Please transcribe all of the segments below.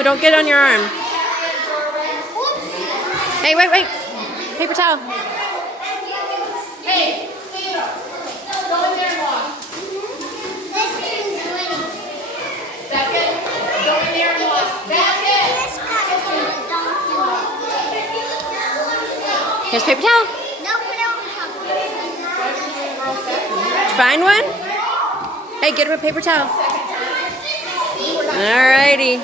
careful, don't get it on your arm. Hey, wait. Paper towel. Hey, go in there and walk. Back it. Go in there and walk. Back it. Here's paper towel. Did you find one? Hey, get him a paper towel. Alrighty.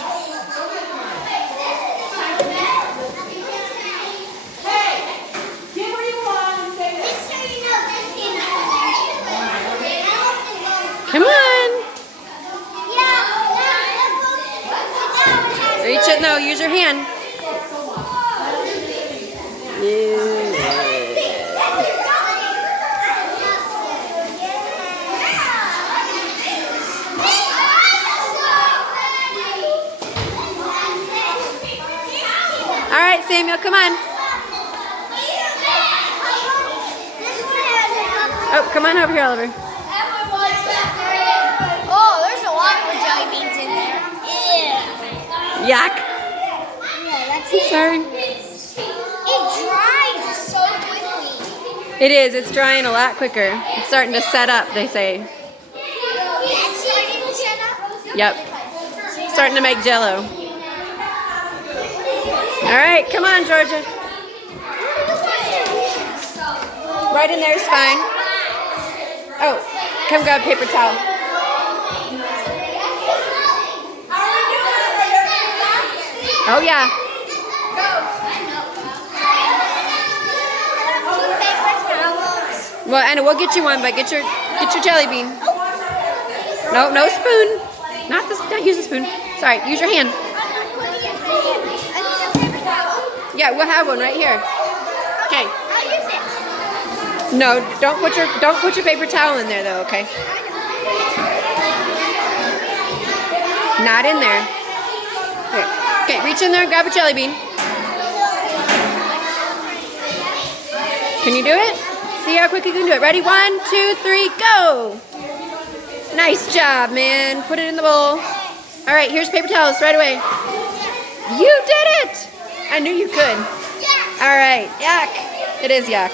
Come on. Reach it. No, use your hand. All right, Samuel, come on. Oh, come on over here, Oliver. Oh, there's a lot more jelly beans in there. Yeah. Yuck. Yeah, that's it. Sorry. It dries so quickly. It is. It's drying a lot quicker. It's starting to set up, they say. It's starting to set up? Yep. Starting to make jello. All right, come on, Georgia. Right in there is fine. Oh, come grab paper towel. Oh, yeah. Well, Anna, we'll get you one, but get your jelly bean. No, no spoon. Not this. Don't use a spoon. Sorry, use your hand. Yeah, we'll have one right here. Okay. No, don't put your paper towel in there though. Okay. Not in there. Okay, reach in there and grab a jelly bean. Can you do it? See how quick you can do it. Ready? 1, 2, 3, go! Nice job, man. Put it in the bowl. All right, here's paper towels right away. You did it! I knew you could. All right, yuck. It is yuck.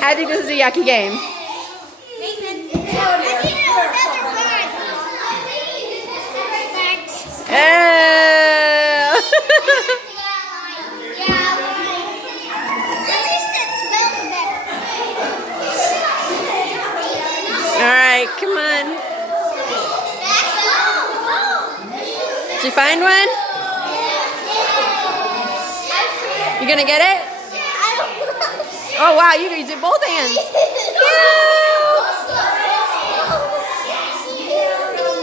I think this is a yucky game. All right, come on. Did you find one? You gonna get it? Oh wow, you did both hands. Yeah.